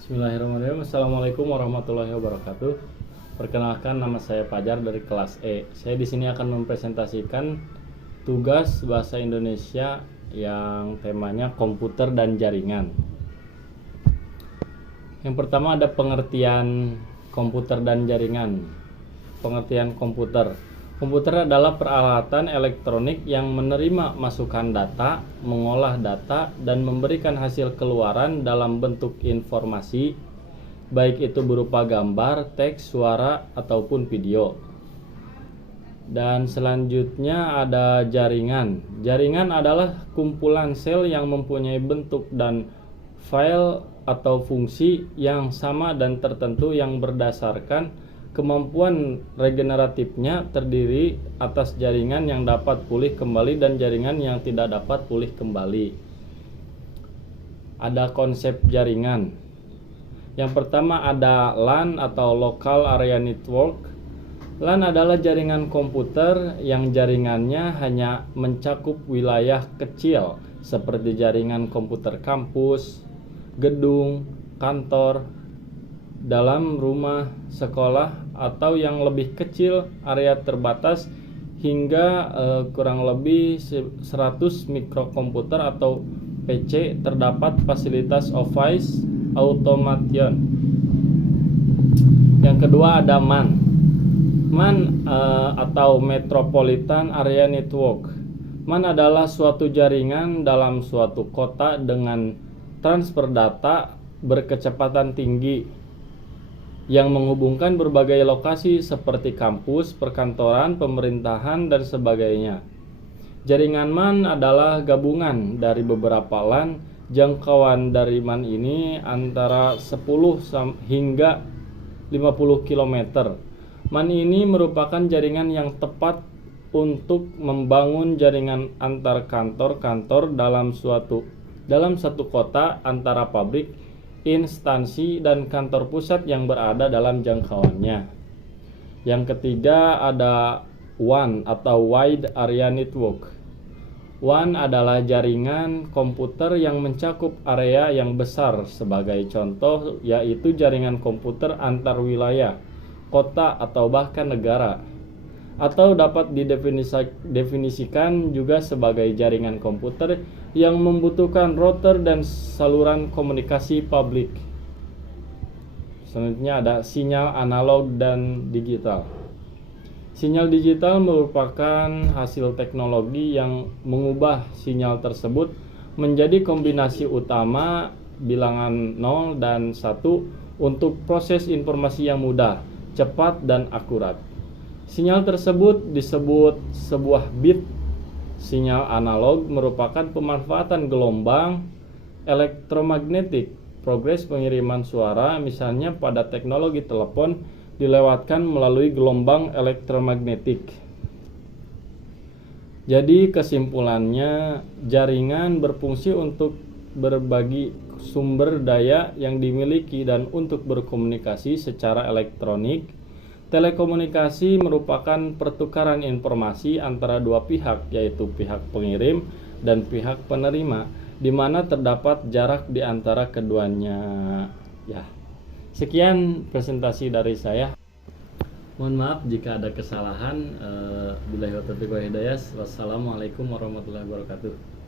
Bismillahirrahmanirrahim. Assalamualaikum warahmatullahi wabarakatuh. Perkenalkan, nama saya Fajar dari kelas E. Saya di sini akan mempresentasikan tugas bahasa Indonesia yang temanya komputer dan jaringan. Yang pertama ada pengertian komputer dan jaringan. Pengertian komputer. Komputer adalah peralatan elektronik yang menerima masukan data, mengolah data, dan memberikan hasil keluaran dalam bentuk informasi, baik itu berupa gambar, teks, suara, ataupun video. Dan selanjutnya ada jaringan. Jaringan adalah kumpulan sel yang mempunyai bentuk dan file atau fungsi yang sama dan tertentu yang berdasarkan kemampuan regeneratifnya terdiri atas jaringan yang dapat pulih kembali dan jaringan yang tidak dapat pulih kembali. Ada konsep jaringan. Yang pertama ada LAN atau Local Area Network. LAN adalah jaringan komputer yang jaringannya hanya mencakup wilayah kecil seperti jaringan komputer kampus, gedung, kantor, dalam rumah, sekolah, atau yang lebih kecil area terbatas hingga kurang lebih 100 mikrokomputer atau PC terdapat fasilitas Office Automation. Yang kedua ada MAN. MAN atau Metropolitan Area Network. MAN adalah suatu jaringan dalam suatu kota dengan transfer data berkecepatan tinggi yang menghubungkan berbagai lokasi seperti kampus, perkantoran, pemerintahan, dan sebagainya. Jaringan MAN adalah gabungan dari beberapa LAN. Jangkauan dari MAN ini antara 10 hingga 50 km. MAN ini merupakan jaringan yang tepat untuk membangun jaringan antar kantor-kantor dalam satu kota, antara pabrik, instansi, dan kantor pusat yang berada dalam jangkauannya. Yang ketiga ada WAN atau Wide Area Network. WAN adalah jaringan komputer yang mencakup area yang besar. Sebagai contoh yaitu jaringan komputer antar wilayah, kota, atau bahkan negara. Atau dapat didefinisikan juga sebagai jaringan komputer yang membutuhkan router dan saluran komunikasi publik. Selanjutnya ada sinyal analog dan digital. Sinyal digital merupakan hasil teknologi yang mengubah sinyal tersebut menjadi kombinasi utama bilangan 0 dan 1 untuk proses informasi yang mudah, cepat, dan akurat. Sinyal tersebut disebut sebuah bit. Sinyal analog merupakan pemanfaatan gelombang elektromagnetik. Progres pengiriman suara, misalnya pada teknologi telepon, dilewatkan melalui gelombang elektromagnetik. Jadi kesimpulannya, jaringan berfungsi untuk berbagi sumber daya yang dimiliki dan untuk berkomunikasi secara elektronik. Telekomunikasi merupakan pertukaran informasi antara dua pihak, yaitu pihak pengirim dan pihak penerima, di mana terdapat jarak di antara keduanya. Ya, sekian presentasi dari saya. Mohon maaf jika ada kesalahan. Billahi wa taufiq wal hidayah. Wassalamualaikum warahmatullahi wabarakatuh.